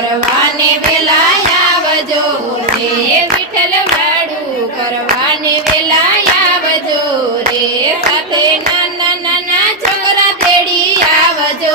કરવાને વેલા આવજો રે વિઠ્ઠલ વાળું કરવાને વેલા આવજો રે સાથે નાના નાના છોકરા તેડી આવજો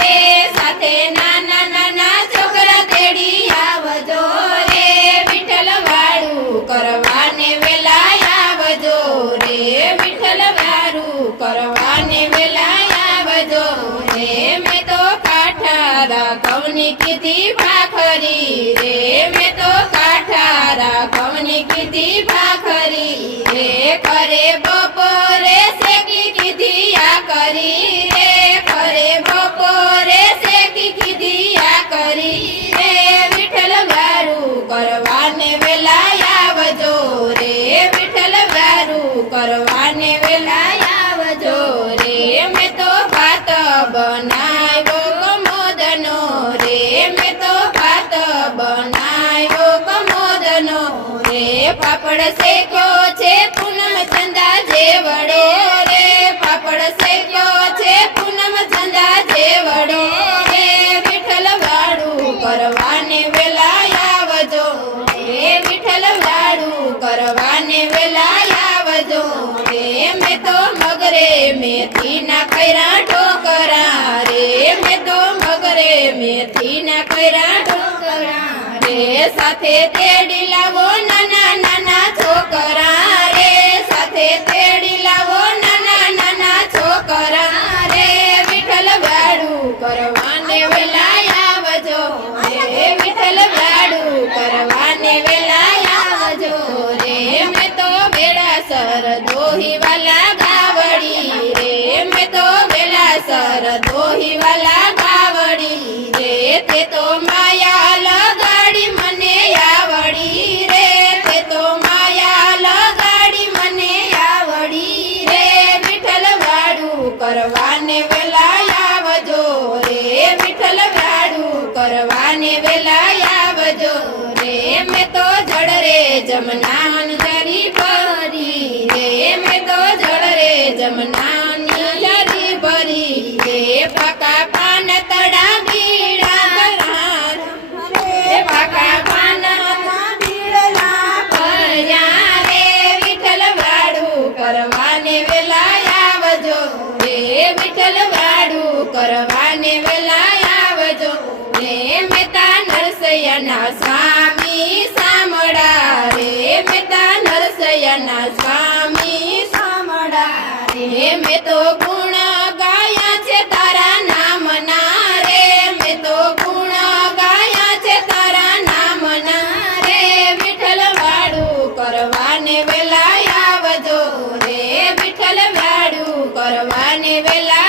રે સાથે નાના નાના છોકરા તેડી આવજો રે વિઠ્ઠલ વાળું કરવાને વેલા આવજો રે વિઠ્ઠલ વાળું કરવાને વેલા આવજો રે મેં તો કાઠા રાખવની કીધી ભાખરી રે મેં તો કાઠા રાખવની કીધી ભાખરી રે કરે બપોરે શેકી કીધી આ કરી રે કરે બપોરે શેકી કીધી આ કરી રે વિઠ્ઠલ વાળું કરવાને વેલા આવજો રે વિઠ્ઠલ વાળું કરવાને વેલા આવજો રે મેં તો ભાત બનાવ્યો કમોદનો રે મેં તો ભાત બનાવ્યો કમોદનો રે પાપડ શેક્યો છે પૂનમ ચંદા જેવડો રે પાપડ શેક્યો છે પૂનમ ચંદા જેવડો રે વિઠ્ઠલ વાળું કરવાને વેલા આવજો રે વિઠ્ઠલ વાળું કરવાને વેલા આવજો રે મેં તો મગરે મેથી ના કર્યા ઢોકરા રે મેં તો મગરે મેથી ના કર્યા ઢોકરા રે સાથે તેડી લાવો નાના નાના છોકરા રે સાથે તેડી લાવો નાના નાના છોકરા રે વિઠ્ઠલ વાળું કરવાને વેલા આવજો રે વિઠ્ઠલ વાળું કરવાને વેલા આવજો રે મેં તો વેળાસર દોહી વાલા ગાવડી રે મેં તો વેળાસર દોહી વાલા ગાવડી રે તે તો માયા લગાડી મને આવડી રે તે તો માયા લગાડી મને આવડી રે વિઠ્ઠલ વાળું કરવાને વેલા આવજો રે વિઠ્ઠલ વાળું કરવાને વેલા આવજો રે મેં તો જળ રે જમનાન જરી ભરી રે મેં તો જળ રે જમનાની જરી ભરી રે પાકા પાન તડા બીડા રે પાકા પાન બીડલા ભર્યા રે વિઠ્ઠલ વાળું કરવાને વેલા આવજો રે વિઠ્ઠલ વાળું કરવાને વેલા આવજો રે મેતા નરસૈયાના સ્વામી સામળા રે મેતા નરસૈયાના સ્વામી સામળા રે મેં તો ગુણ ગાયા છે તારા નામના રે મેં તો ગુણ ગાયા છે તારા નામના રે વિઠ્ઠલ વાળું કરવાને વેલા આવજો રે વિઠ્ઠલ વાળું કરવાને વેલા